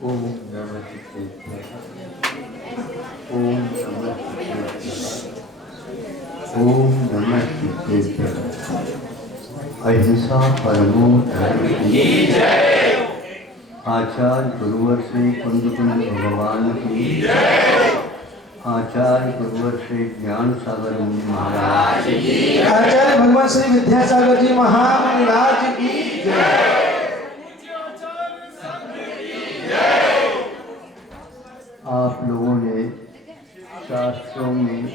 ओम नमः शिवाय। ओम नमः शिवाय। ओम नमः शिवाय। अहिंसा परमो धर्म की जय। आचार्य गुरुवर श्री कुंज भगवान की जय। आचार्य गुरुवर श्री ज्ञान सागर मुनि महाराज की। आचार्य भगवान श्री विद्यासागर जी महाराज की जय। आप लोगों ने शास्त्रों में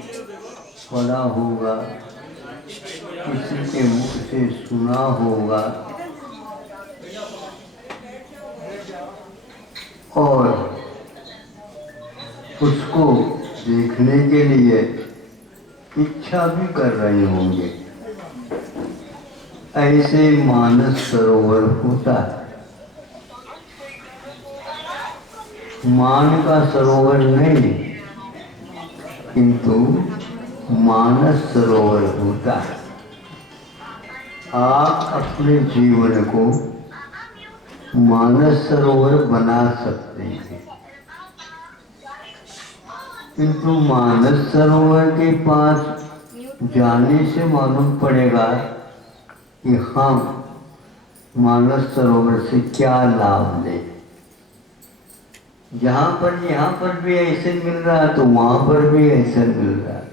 पढ़ा होगा, किसी के मुख से सुना होगा और उसको देखने के लिए इच्छा भी कर रहे होंगे। ऐसे मानस सरोवर होता है। मान का सरोवर नहीं, किंतु मानस सरोवर होता है। आप अपने जीवन को मानस सरोवर बना सकते हैं, किंतु मानस सरोवर के पास जाने से मालूम पड़ेगा कि हम मानस सरोवर से क्या लाभ लें। यहाँ पर भी ऐसे मिल रहा है तो वहाँ पर भी ऐसे मिल रहा है।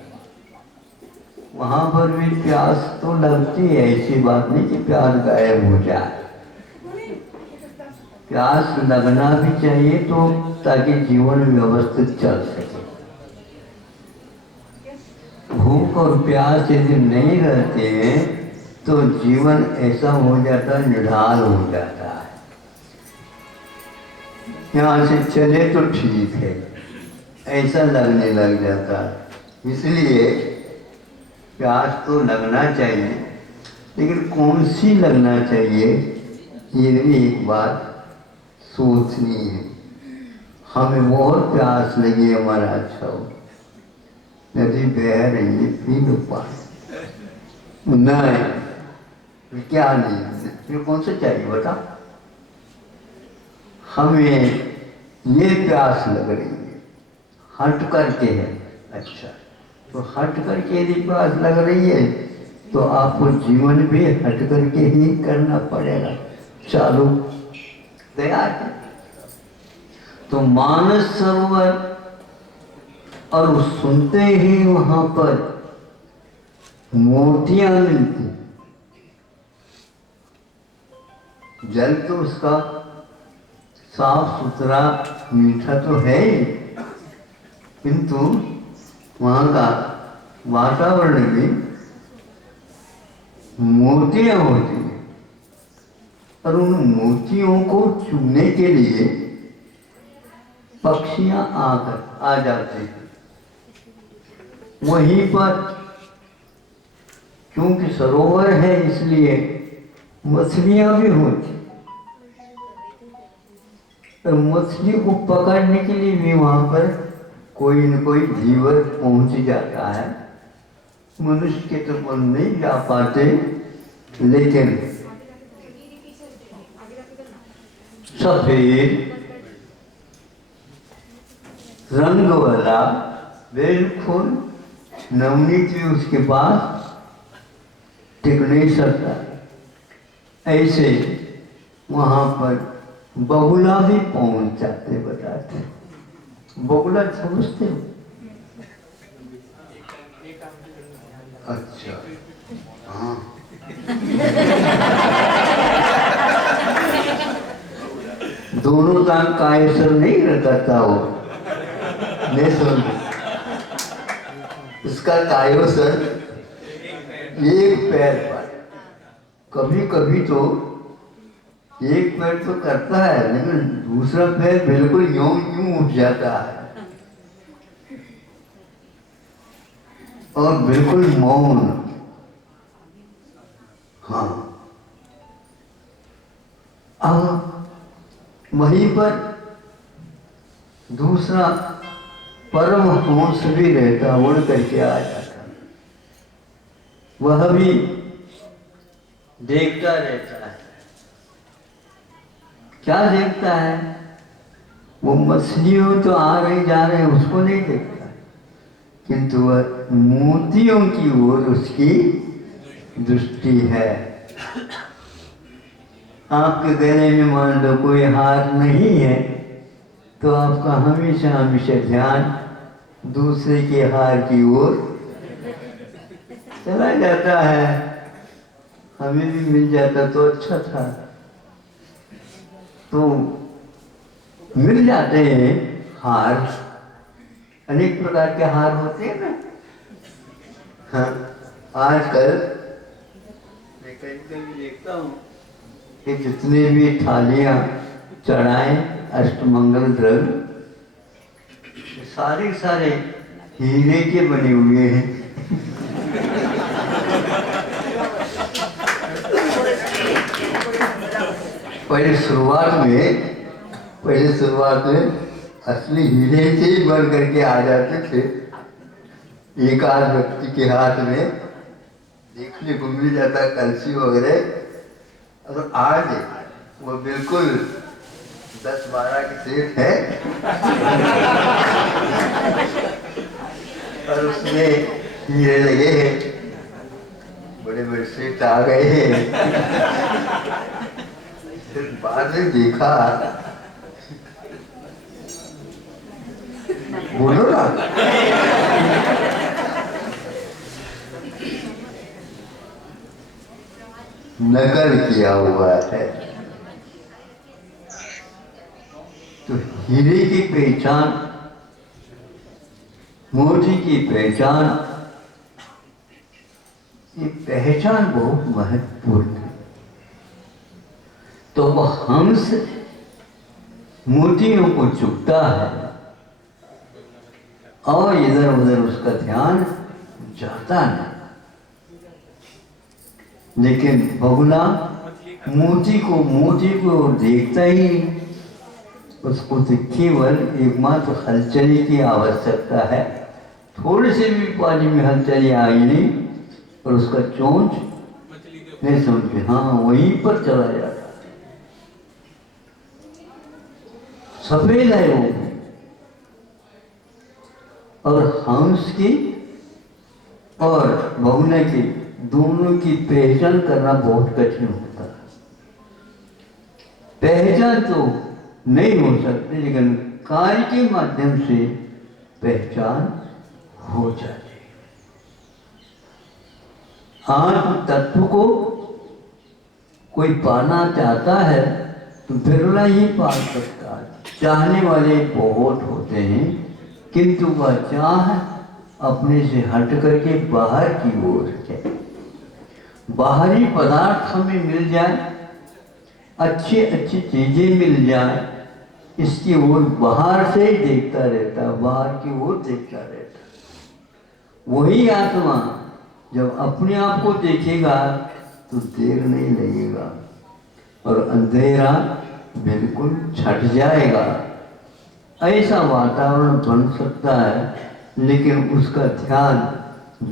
वहाँ पर भी प्यास तो लगती है, ऐसी बात नहीं कि प्यास गायब हो जाए। प्यास लगना भी चाहिए तो ताकि जीवन व्यवस्थित चल सके। भूख और प्यास यदि नहीं रहते हैं तो जीवन ऐसा हो जाता है, निढाल हो जाता है। यहाँ से चले तो ठीक है, ऐसा लगने लग जाता है। इसलिए प्यास तो लगना चाहिए, लेकिन कौन सी लगना चाहिए ये भी एक बात सोचनी है। हमें बहुत प्यास लगी, हमारा अच्छा हो, नदी बह रही है, पी लो पानी। नहीं, क्या नहीं, फिर कौन सा चाहिए बता। हमें ये प्यास लग रही है, हट करके है। अच्छा, तो हट करके यदि प्यास लग रही है तो आपको जीवन भी हट करके ही करना पड़ेगा। चालू तैयार है। तो मानस सरोवर, और सुनते ही वहां पर मोतियां मिलती। जल तो उसका साफ सुथरा मीठा तो है ही, किंतु वहाँ का वातावरण में मोतियां होती हैं और उन मोतियों को चुनने के लिए पक्षियां आकर आ जाते हैं। वहीं पर क्योंकि सरोवर है इसलिए मछलियां भी होती, तो मछली को पकड़ने के लिए भी वहां पर कोई न कोई धीवर पहुंच जाता है। मनुष्य के तो मन नहीं जा पाते, लेकिन सफेद रंग वाला बिल्कुल नवनीत भी उसके पास टिक नहीं सकता। ऐसे वहां पर बगुला भी पहुंच जाते, बताते। बगुला समझते हो? अच्छा, हाँ। दोनों दांत का असर नहीं करता हो, नहीं समझ। इसका कायोसर एक पैर पर, कभी कभी तो एक पैर तो करता है, लेकिन दूसरा पैर बिल्कुल यूं यूं उठ जाता है और बिल्कुल मौन। हाँ, अब वहीं पर दूसरा परम हंस भी रहता, उड़ करके आ जाता। वह भी देखता रहता है। क्या देखता है? वो मछलियों तो आ रहे जा रहे हैं उसको नहीं देखता, किंतु वह मोतियों की ओर उसकी दृष्टि है। आपके गले में मान लो कोई हार नहीं है तो आपका हमेशा हमेशा ध्यान दूसरे के हार की ओर चला जाता है। हमें भी मिल जाता तो अच्छा था। तो मिल जाते हैं हार, अनेक प्रकार के हार होते हैं ना। हाँ, आजकल मैं कहीं कहीं देखता हूँ कि जितने भी थालियां चढ़ाए अष्टमंगल द्रव्य सारे सारे हीरे के बने हुए हैं। पहले शुरुआत में असली हीरे से ही बन करके आ जाते थे। एक आध व्यक्ति के हाथ में देखने को मिल जाता कलसी वगैरह। अगर आज वो बिल्कुल 10-12 के सेट है और उसमें हीरे लगे हैं, बड़े बड़े सेट आ गए हैं। फिर बाद में देखा, बोलो ना, नकल किया हुआ है। तो हीरे की पहचान, मोती की पहचान, ये पहचान बहुत महत्वपूर्ण है। तो वह हंस मोतियों को चुगता है और इधर उधर उसका ध्यान जाता नहीं। लेकिन बगुला मोती को देखता ही नहीं। उसको तो केवल एकमात्र हलचली की आवश्यकता है। थोड़े से भी पानी में हलचली आई नहीं और उसका चोंच नहीं समझ में, हाँ वहीं पर चला जाता। सफेद है वो। और हंस की और बगुला की दोनों की पहचान करना बहुत कठिन होता है। पहचान तो नहीं हो सकती लेकिन कार्य के माध्यम से पहचान हो जाती है। आत्म तत्व को कोई पाना चाहता है तो बिरला ही पा सकता है। चाहने वाले बहुत होते हैं किंतु वह चाह अपने से हट करके बाहर की ओर है। बाहरी पदार्थ हमें मिल जाए, अच्छी अच्छी चीजें मिल जाए, इसकी ओर बाहर से ही देखता रहता, बाहर की ओर देखता रहता। वही आत्मा जब अपने आप को देखेगा तो देर नहीं लगेगा और अंधेरा बिल्कुल छट जाएगा। ऐसा वातावरण बन सकता है लेकिन उसका ध्यान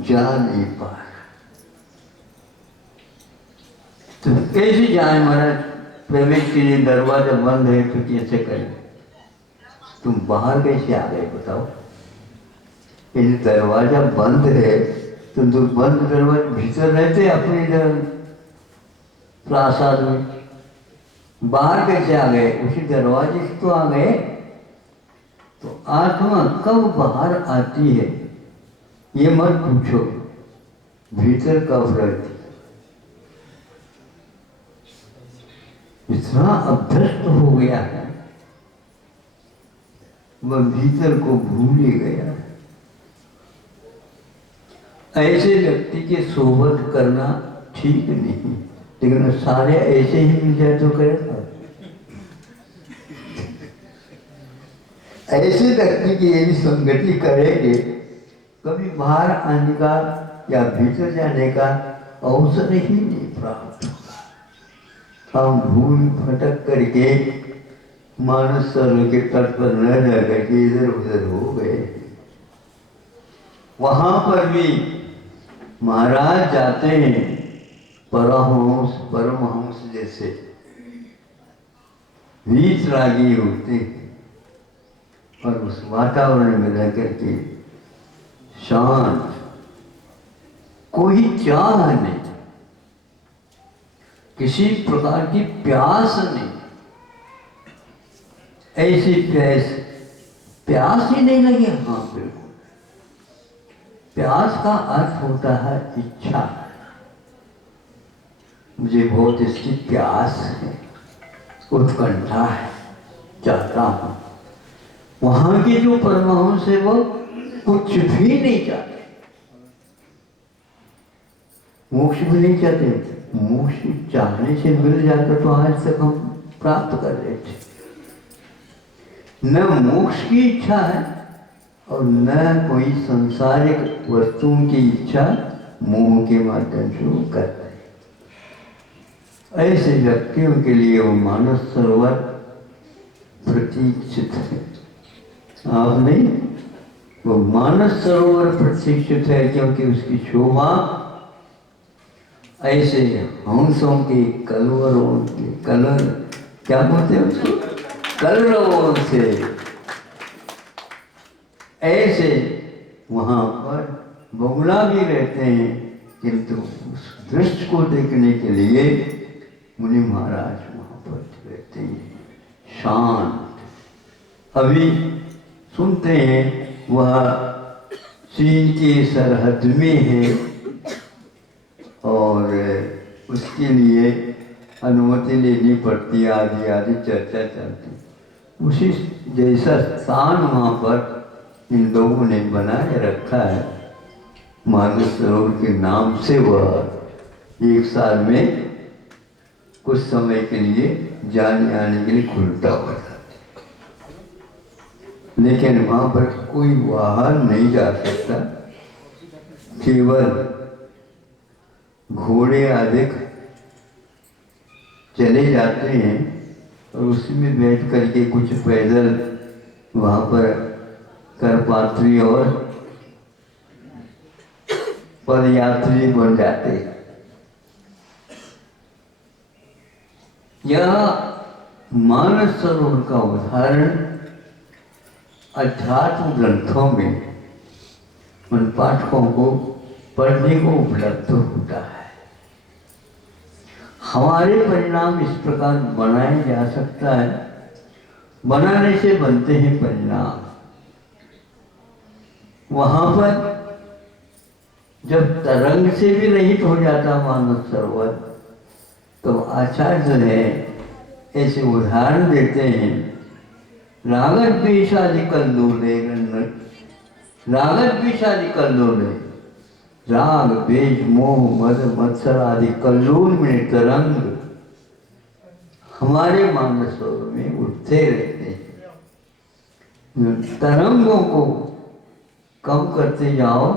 जा नहीं पा रहा। तो कैसे जाए महाराज? प्रवेश के लिए दरवाजा बंद है तो कैसे करें? तुम बाहर कैसे आ गए बताओ? यदि दरवाजा बंद है तो बंद दरवाजे भीतर रहते अपने प्रासाद में, बाहर कैसे आ गए? उसी दरवाजे से तो आ गए। तो आत्मा कब बाहर आती है ये मत पूछो, भीतर कब रहती। इतना अभ्यस्त हो गया है वह भीतर को भूल ही गया है। ऐसे व्यक्ति के सोबत करना ठीक नहीं, लेकिन सारे ऐसे ही मिल जाए तो करेगा। ऐसे व्यक्ति की यदि संगति करेंगे कभी बाहर आने का या भीतर जाने का अवसर ही नहीं प्राप्त। हम भूल भटक करके मानस सरोवर के तट पर न जाकर के इधर उधर हो गए। वहां पर भी महाराज जाते हैं परमहंस जैसे वीतरागी होते हैं, और उस वातावरण में रह करके शांत, कोई चाह नहीं, किसी प्रकार की प्यास नहीं, ऐसी प्यास ही नहीं लगी। हाँ बिल्कुल, प्यास का अर्थ होता है इच्छा। मुझे बहुत इसकी प्यास है, उत्कंठा है, चाहता हूं। वहां के जो परमहंस है वो कुछ भी नहीं चाहते, मोक्ष भी नहीं चाहते। मोक्ष चाहने से मिल जाता तो आज तक हम प्राप्त कर लेते। न मोक्ष की इच्छा है और न कोई सांसारिक वस्तुओं की इच्छा मोह के माध्यम से वो करते हैं। ऐसे व्यक्तियों के लिए वो मानस सरोवर प्रतीक्षित है। आप नहीं, वो मानस सरोवर प्रतीक्षित है क्योंकि उसकी शोभा ऐसे हंसों के कलवरों के कलर, क्या बोलते हैं उसको, कलरवों से ऐसे वहां पर बगुला भी रहते हैं, किंतु उस दृश्य को देखने के लिए मुनि महाराज वहां पर रहते हैं शांत। अभी सुनते हैं वह चीन की सरहद में है और उसके लिए अनुमति लेनी पड़ती, आदि आदि चर्चा चलती। उसी जैसा स्थान वहाँ पर इन लोगों ने बनाए रखा है। मानस सरोवर के नाम से वह एक साल में कुछ समय के लिए जाने आने के लिए खुलता हुआ था, लेकिन वहाँ पर कोई वाहन नहीं जा सकता, केवल घोड़े अधिक चले जाते हैं और उसी में बैठ करके कुछ पैदल वहाँ पर करपात्री और पदयात्री बन जाते हैं। यह मानस सरोवर का उदाहरण अध्यात्म ग्रंथों में उन पाठकों को पढ़ने को उपलब्ध होता है। हमारे परिणाम इस प्रकार बनाया जा सकता है, बनाने से बनते हैं परिणाम। वहां पर जब तरंग से भी रहित हो जाता मानस सरोवर, तो आचार्य है ऐसे उदाहरण देते हैं। रागत द्वेषादि कल्लोले, रागत द्वेषादि कल्लोले, राग द्वेष मोह मद मत्सर आदि कल्लोल में तरंग हमारे मानस सरोवर में उठते रहते हैं। तरंगों को कम करते जाओ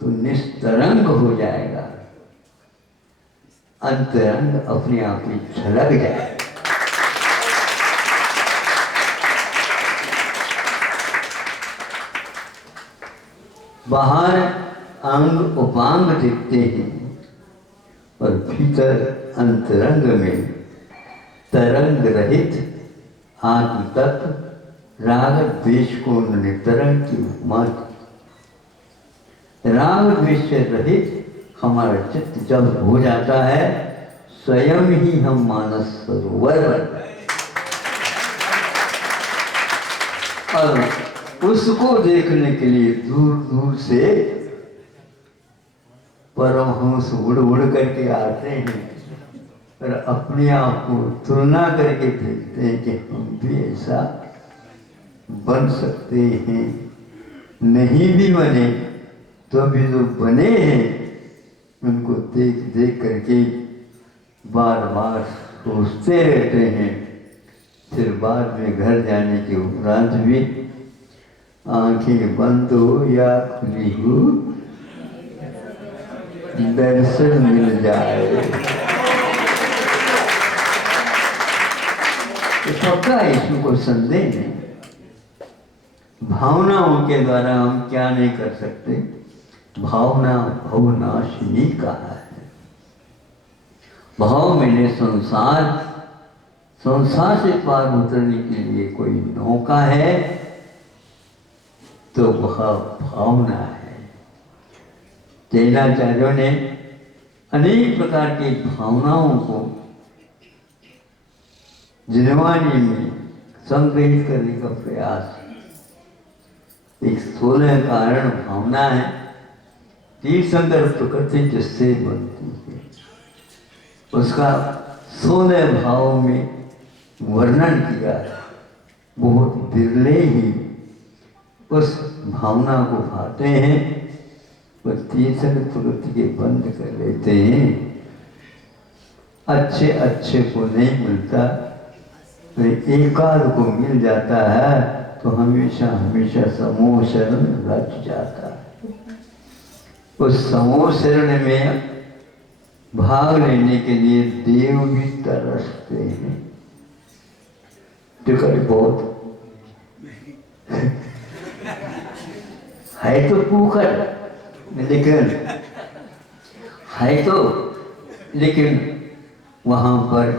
तो निस्तरंग हो जाएगा, अंतरंग अपने आप ही छलक जाएगा। बाहर अंग उपांग दिखते हैं और भीतर अंतरंग में तरंग रहित आत्म तत्व राग द्वेष को उन्होंने तरंग की उपमा दी। राग द्वेष से रहित हमारा चित्त जब हो जाता है, स्वयं ही हम मानस सरोवर बनते हैं। और उसको देखने के लिए दूर दूर से परमहंस उड़ उड़ करके आते हैं और अपने आप को तुलना करके देखते हैं कि हम भी ऐसा बन सकते हैं। नहीं भी बने तो भी जो बने हैं उनको देख देख करके बार बार सोचते रहते हैं। फिर बाद में घर जाने के उपरांत भी आंखें बंद हो या खुली हो, दर्शन मिल जाए तो पक्का इसमें कोई संदेह नहीं। भावनाओं के द्वारा हम क्या नहीं कर सकते। भावना भवनाशिनी कहा है। भाव मैंने संसार, संसार से पार उतरने के लिए कोई नौका है तो वह भावना है। जैनाचार्यों ने अनेक प्रकार की भावनाओं को जिनवानी में संग्रहित करने का प्रयास। एक 16 कारण भावना है, तीर्थंकर प्रकृति जिससे बनती है, उसका 16 भाव में वर्णन किया है। बहुत बिरले ही उस भावना को भाते हैं, और तीर्थंकर प्रकृति के बंद कर लेते हैं। अच्छे अच्छे को नहीं मिलता, तो एकाध को मिल जाता है तो हमेशा हमेशा समूह शरण रच जाता है। उस समूह शरण में भाग लेने के लिए देव भी तरसते हैं। टिकट बहुत है तो पुखट, लेकिन वहाँ पर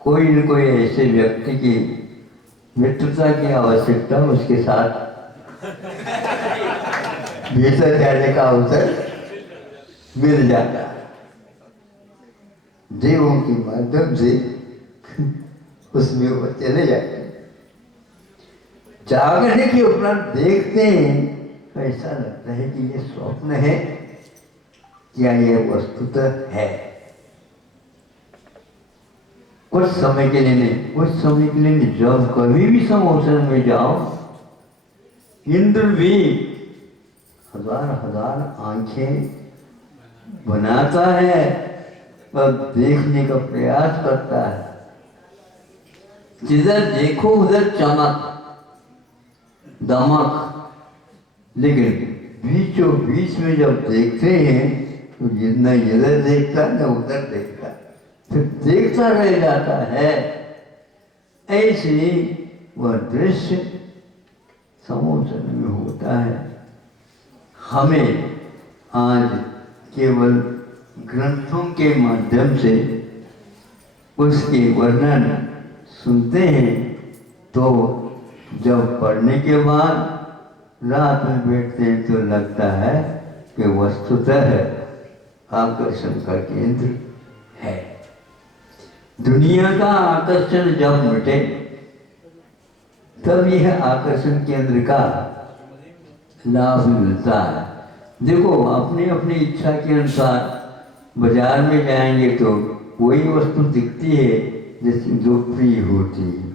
कोई न कोई ऐसे व्यक्ति की मित्रता की आवश्यकता, उसके साथ भीतर जाने का अवसर मिल जाता है। देवों के माध्यम से उसमें वो चले जाते हैं। जागने के उपरांत देखते हैं तो ऐसा लगता है कि ये स्वप्न है या ये वस्तुतः है। कुछ समय के लिए नहीं, कुछ समय के लिए नहीं, जब कभी भी समोसन में जाओ, इंद्र भी हजार हजार आंखें बनाता है और देखने का प्रयास करता है। जिधर देखो उधर चमक दमक, लेकिन बीचों बीच में जब देखते हैं तो जितना इधर देखता है ना उधर देखता है, फिर देखता रह जाता है। ऐसे वह दृश्य समोसन में होता है। हमें आज केवल ग्रंथों के माध्यम से उसके वर्णन सुनते हैं, तो जब पढ़ने के बाद रात में बैठते हैं तो लगता है कि वस्तुतः आकर्षण का केंद्र है। दुनिया का आकर्षण जब मिटे तब यह आकर्षण केंद्र का लाभ मिलता है। देखो, अपनी अपनी इच्छा के अनुसार बाजार में जाएंगे तो वही वस्तु दिखती है जिसकी जो प्रिय होती है,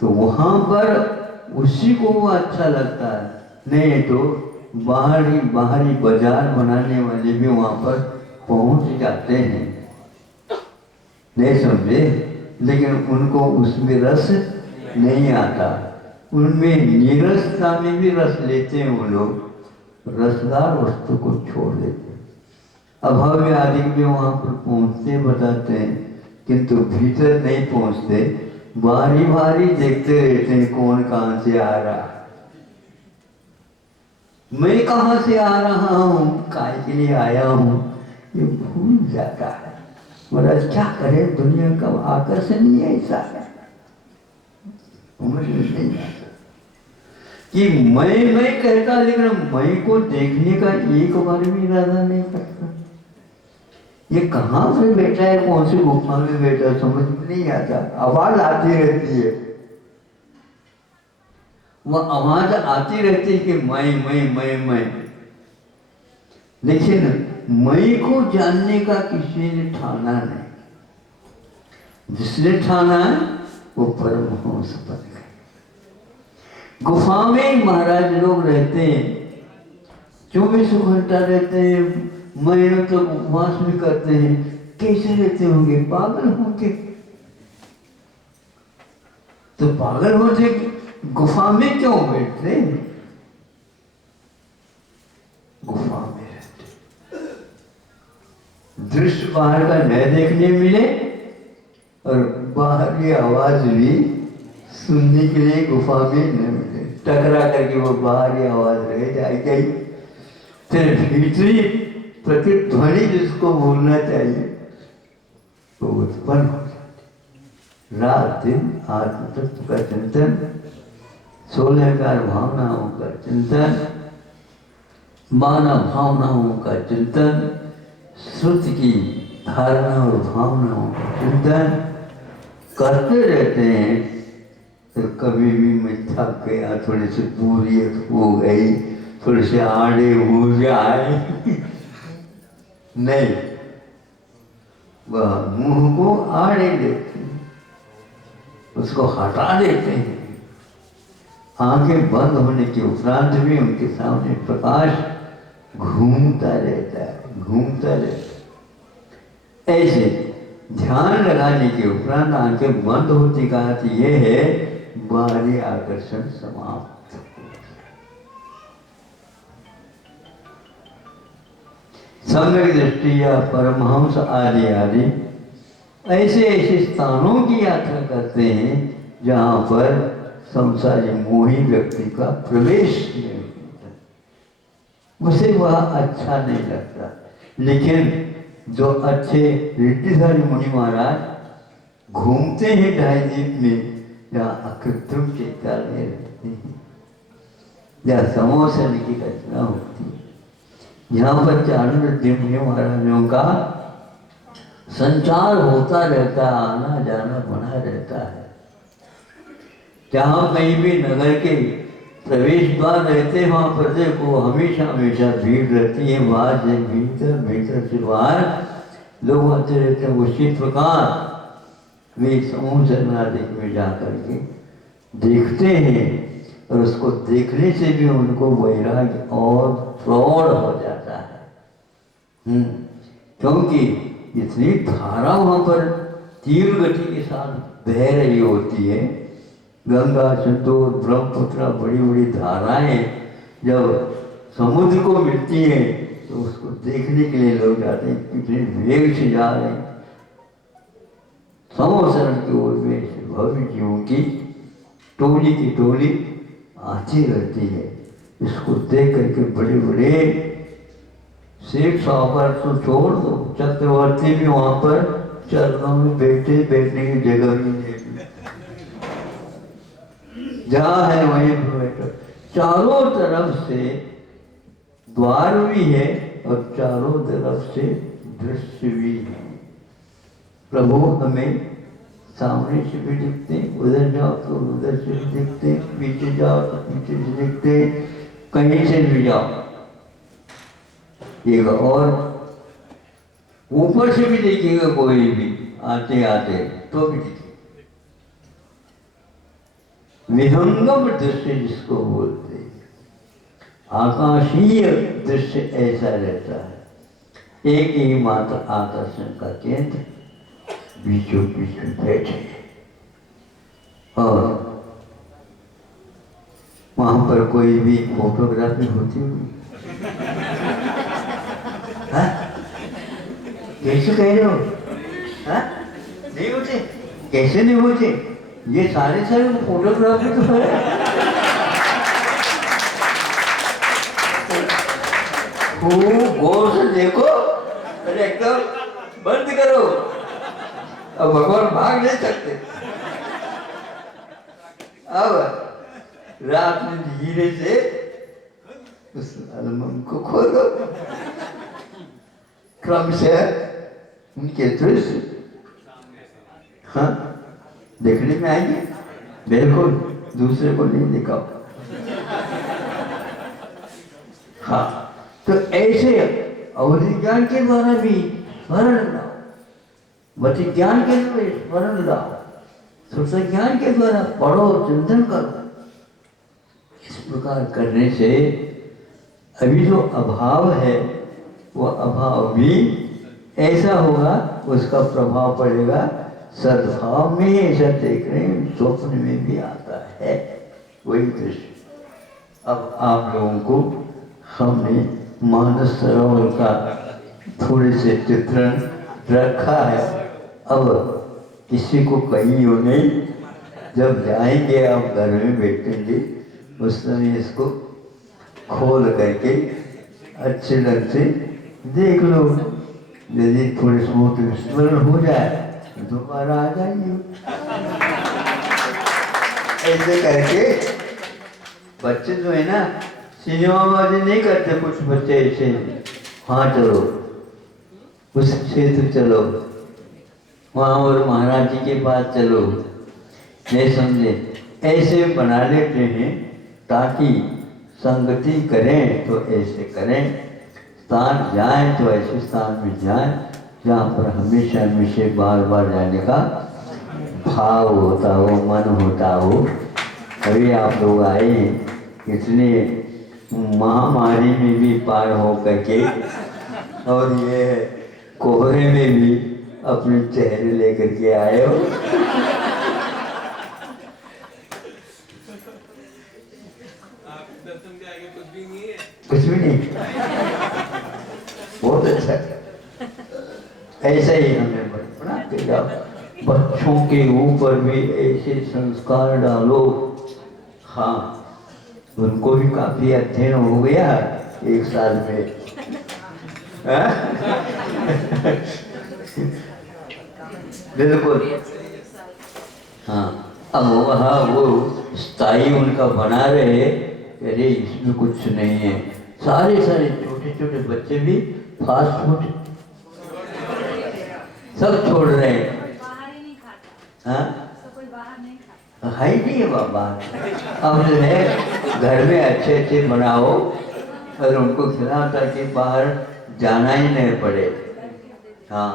तो वहाँ पर उसी को वो अच्छा लगता है। नहीं तो बाहरी बाजार बनाने वाले भी वहाँ पर पहुँच जाते हैं, नहीं समझे, लेकिन उनको उसमें रस नहीं आता। उनमें नीरसता में भी रस लेते हैं वो लोग, रसदार वस्तु को छोड़ देते हैं। अभाव आदि भी वहाँ पर पहुँचते बताते हैं, किंतु भीतर नहीं पहुँचते, बारी देखते रहते हैं कौन कहाँ से आ रहा, मैं कहाँ से आ रहा हूँ, काय के लिए आया हूँ, ये भूल जाता है। महाराज क्या करे, दुनिया का आकर्षण ही ऐसा है, समझ नहीं आता कि मैं कहता, लेकिन मैं को देखने का एक बार भी इरादा नहीं करता। ये कहाँ पे बैठा है, कौन सी गुफा में बैठा, समझ में नहीं आता। आवाज आती रहती है, वह आवाज आती रहती है कि मैं, लेकिन मैं को जानने का किसी ने ठाना नहीं। जिसने ठाना है वो परमहंस बन गए। गुफा में महाराज लोग रहते हैं, 24 घंटा रहते हैं, महीनों तक उपवास भी करते हैं। कैसे रहते होंगे, पागल होंगे। तो पागल होते गुफा में क्यों बैठते, गुफा में रहते, दृश्य बाहर का न देखने मिले और बाहर की आवाज भी सुनने के लिए गुफा में न मिले। टकरा करके वो बाहर की आवाज रह जाएगी, फिर भीतरी प्रतिध्वनि जिसको बोलना चाहिए वो उत्पन्न हो जाती। रात दिन आत्म तत्व का चिंतन 16 भावनाओं का चिंतन, 12 भावनाओं का चिंतन, श्रुति की धारणा और भावनाओं का चिंतन करते रहते हैं। तो कभी भी मैं थक गया, थोड़ी सी बोरियत हो गई, थोड़े से आड़े हो जाए नहीं, वह मुंह को आड़े देते हैं, उसको हटा देते हैं। आंखें बंद होने के उपरांत भी उनके सामने प्रकाश घूमता रहता है, घूमता रहता है। ऐसे ध्यान लगाने के उपरांत आंखें बंद होती का अर्थ यह है बाहरी आकर्षण समाप्त। सम्यक दृष्टि या परमहंस आदि आदि ऐसे ऐसे स्थानों की यात्रा करते हैं जहाँ पर संसारी मोही व्यक्ति का प्रवेश नहीं होता, उसे वह अच्छा नहीं लगता। लेकिन जो अच्छे रिद्धिधारी मुनि महाराज घूमते हैं 2.5 दिन में, या अकृत्रिम के काल में रहते हैं, या समोसन की रचना होती है, यहाँ पर 4 मुनि महाराजों का संचार होता रहता, आना जाना बना रहता है। जहाँ कहीं भी नगर के प्रवेश द्वार रहते हैं वहाँ पर देखो हमेशा हमेशा भीड़ रहती है, बाहर से भीतर, भीतर से बाहर लोग आते रहते हैं। उसी प्रकार वे समूह शरणार्थी में जा करके देखते हैं और उसको देखने से भी उनको वैराग्य और प्रौढ़ हो जाता है। क्योंकि इतनी धारा वहाँ पर तीव्र गति के साथ बह रही होती है। गंगा, सिंधु, ब्रह्मपुत्र बड़ी बड़ी धाराएं जब समुद्र को मिलती हैं तो उसको देखने के लिए लोग जाते हैं, कितने वेग से जा रहे हैं। समोसरण की ओर में भव्य जीवों की टोली आती रहती है। इसको देख करके बड़े बड़े शेख साहूकार तो छोड़ दो, चक्रवर्ती भी वहाँ पर चरणों में बैठने की जगह भी नहीं, जहाँ है वहीं पर बैठो। चारों तरफ से द्वार भी है और चारों तरफ से दृश्य भी है। प्रभु हमें सामने से भी दिखते, उधर जाओ तो उधर से भी दिखते, पीछे जाओ तो पीछे से दिखते, कहीं से भी जाओ। एक और ऊपर से भी देखिएगा, कोई भी आते आते तो भी दिखेगा। विहंगम दृश्य जिसको बोलते हैं, आकाशीय दृश्य ऐसा रहता है। एक ही मात्र आकर्षण का केंद्र बीचों बीच में बैठे और वहां पर कोई भी फोटोग्राफी होती हुई। कैसे कह रहे हो? नहीं होते? कैसे नहीं होते? ये सारे फोटोग्राफी तो है। खूब गौर से देखो, अरे एकदम बंद करो, अब भगवान भाग नहीं सकते। अब रात में धीरे से उस एल्बम को खोलो, क्रम से उनके दृश्य हाँ देखने में आएंगे। बिल्कुल दूसरे को नहीं दिखाओ। हाँ, तो ऐसे अवधि ज्ञान के द्वारा भी स्मरण लाओ, मति ज्ञान के द्वारा स्मरण लाओ, सुख ज्ञान के द्वारा पढ़ो, चिंतन करो। इस प्रकार करने से अभी जो अभाव है वो अभाव भी ऐसा होगा, उसका प्रभाव पड़ेगा सद्भाव में। ऐसा देख रहे हैं, स्वप्न में भी आता है वही दृश्य। अब आप लोगों को हमने मानस सरोवर का थोड़े से चित्रण रखा है। अब किसी को कहीं हो नहीं, जब जाएंगे आप घर में बैठेंगे उस समय इसको खोल करके अच्छे ढंग से देख लो। यदि थोड़े स्मृति विस्मरण हो जाए दोबारा आ जाइए। ऐसे करके बच्चे जो है ना सिनेमाबाजी नहीं करते, कुछ बच्चे ऐसे, हाँ चलो उस क्षेत्र चलो, वहाँ और महाराज जी के पास चलो, नहीं समझे, ऐसे बना लेते हैं ताकि संगति करें तो ऐसे करें, स्थान जाएं तो ऐसे स्थान में जाएं जहाँ पर हमेशा हमेशा बार बार जाने का भाव होता हो, मन होता हो। अभी आप लोग आए हैं, इसलिए महामारी में भी पार हो करके और ये कोहरे में भी अपने चेहरे लेकर के आए हो। दर्शन के आगे कुछ भी नहीं है, कुछ भी नहीं, बहुत अच्छा। ऐसा ही हमें बनाते जाओ, बच्चों के ऊपर भी ऐसे संस्कार डालो। हाँ, उनको भी काफी अध्ययन हो गया 1 साल में। हाँ? बिल्कुल। हाँ, अब वहाँ वो स्थाई उनका बना रहे, अरे इसमें कुछ नहीं है। सारे छोटे छोटे बच्चे भी फास्ट फूड सब छोड़ रहे हैं। बाहर ही नहीं खाता। हाँ, तो कोई बाहर नहीं खाता। है ही नहीं है बाबा। अब जो है घर में अच्छे अच्छे बनाओ और उनको खिलाओ ताकि बाहर जाना ही नहीं पड़े। हाँ,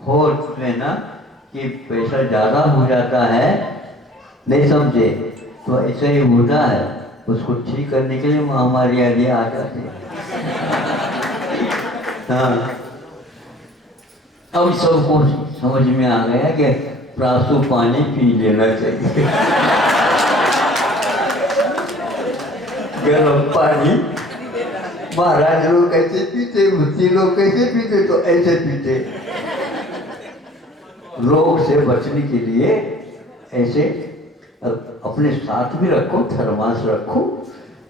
हो उसमें ना कि पैसा ज़्यादा हो जाता है, नहीं समझे, तो ऐसा ही होता है। उसको ठीक करने के लिए महामारी आदि आ जाती है। हाँ, अब सबको समझ में आ गया कि प्रासु पानी पी लेना चाहिए। गर्म पानी महाराज लोग कैसे पीते, बुद्धि लोग कैसे पीते, तो ऐसे पीते। रोग से बचने के लिए ऐसे अपने साथ भी रखो, थर्मास रखो,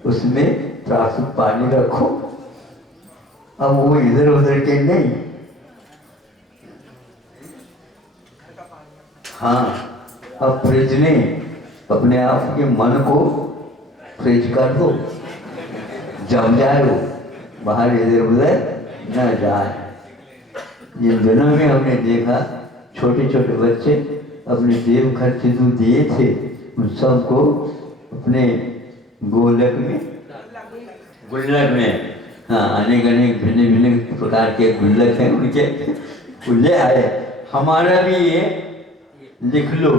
उसमें प्रासु पानी रखो। अब वो इधर उधर के नहीं। हाँ, अब फ्रिज ने अपने आप के मन को फ्रिज कर दो, जम जाए वो, बाहर इधर उधर न जाए। ये दिनों में हमने देखा छोटे छोटे बच्चे अपने जेब खर्च जो दिए थे उन सबको अपने गोलक में, गुल्लक में, हाँ, अनेक अनेक भिन्न भिन्न प्रकार के गुल्लक हैं उनके, ले आए। हमारा भी ये लिख लो।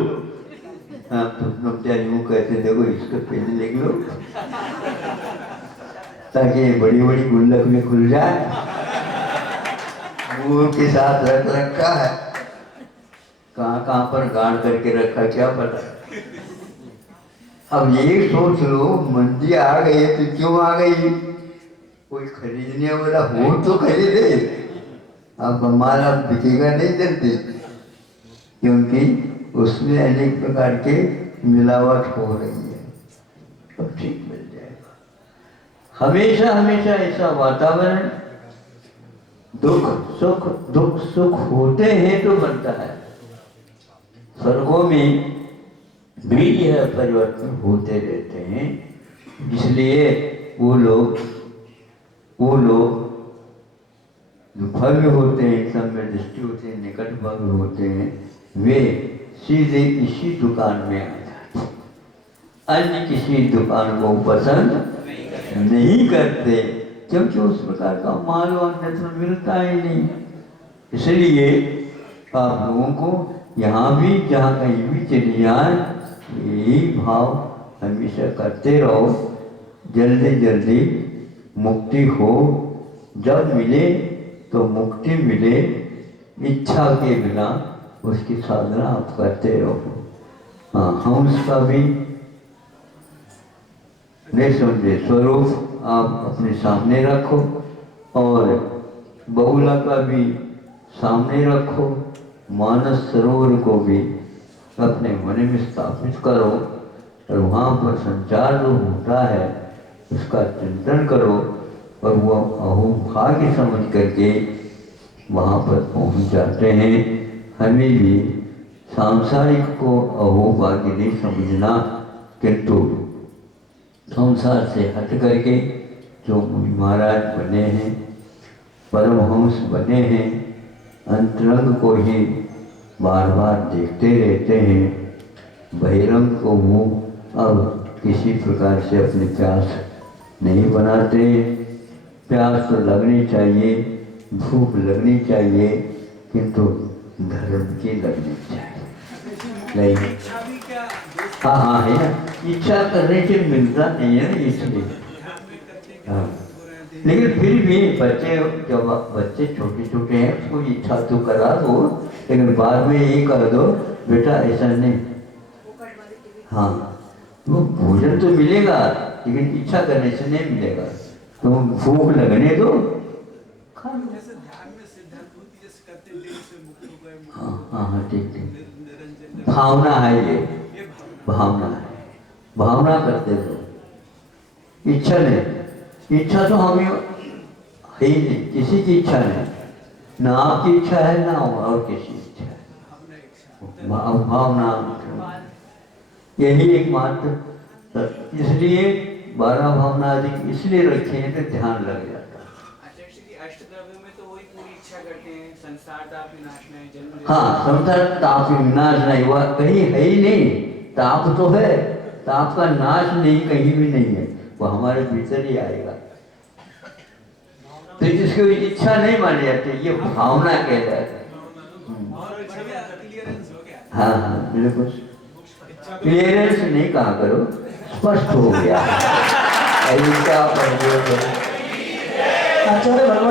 हाँ, तो क्या यूँ कहते, देखो इसको पहले लिख लो ताकि बड़ी बड़ी गुल्लक में खुल जाए। मुंह के साथ रख रखा है, कहाँ कहाँ पर गाड़ करके रखा क्या पता। अब ये सोच लो, मंदी आ गई है तो क्यों आ गई, कोई खरीदने वाला हो तो खरीदे। अब हमारा बिकेगा नहीं जल्दी, क्योंकि उसमें अनेक प्रकार के मिलावट हो रही है। अब ठीक मिल जाएगा। हमेशा हमेशा ऐसा वातावरण, दुख सुख होते हैं तो बनता है। स्वर्गों में भी यह परिवर्तन होते रहते हैं, इसलिए वो लोग जो भव्य होते हैं, समय दृष्टि होते हैं, निकट भव्य होते हैं, वे सीधे इसी दुकान में आ जाते, अन्य किसी दुकान को पसंद नहीं करते, क्योंकि उस प्रकार का माल अन्यत्र मिलता ही नहीं। इसलिए आप लोगों को यहाँ भी जहाँ कहीं भी चली जाए, यही भाव हमेशा करते रहो, जल्दी जल्दी मुक्ति हो। जब मिले तो मुक्ति मिले, इच्छा के बिना उसकी साधना आप करते रहो। हाँ, हम उसका भी नहीं समझे स्वरूप आप अपने सामने रखो और बहुला का भी सामने रखो, मानस सरोवर को भी अपने मन में स्थापित करो और वहाँ पर संचार जो होता है उसका चिंतन करो और वो अहोभाग्य समझ करके वहाँ पर पहुँच जाते हैं। हमें भी सांसारिक को अहोभाग्य नहीं समझना, किंतु संसार से हट करके जो महाराज बने हैं, परमहंस बने हैं, अंतरंग को ही बार बार देखते रहते हैं, बहिरंग को वो अब किसी प्रकार से अपनी प्यास नहीं बनाते। प्यास तो लगनी चाहिए, भूख लगनी चाहिए, किंतु धर्म की लगनी चाहिए। नहीं, हाँ हाँ है ना, इच्छा करने से मिलता नहीं है ना, इसलिए हाँ। लेकिन फिर भी बच्चे, जब बच्चे छोटे छोटे हैं तो इच्छा तो करा दो, लेकिन बाद में ये कर दो बेटा ऐसा नहीं। हाँ, वो भोजन तो मिलेगा लेकिन इच्छा करने से नहीं मिलेगा, तो भूख लगने दो, खा लो। हाँ हाँ हाँ, ठीक ठीक, भावना है ये, भावना है, भावना करते दो, इच्छा नहीं। इच्छा तो हमें है ही नहीं, किसी की इच्छा नहीं, ना आपकी इच्छा है ना और किसी इच्छा है, भावना यही एकमात्र। इसलिए 12 भावना अधिक इसलिए रखे हैं कि ध्यान लग जाता है। अष्टद्रव्य में तो वही पूरी इच्छा करते हैं, संसार ताप विनाश नहीं, जन्म हाँ, संसार ताप विनाश नहीं, वह कहीं है ही नहीं। ताप तो है, ताप का नाश नहीं, कहीं भी नहीं है, वो हमारे भीतर ही आएगा। तो जिसको इच्छा नहीं मानी जाती, ये भावना कहलाता है। हाँ हाँ बिल्कुल, क्लियरेंस नहीं कहा करो, स्पष्ट हो गया। आचार्य भगवान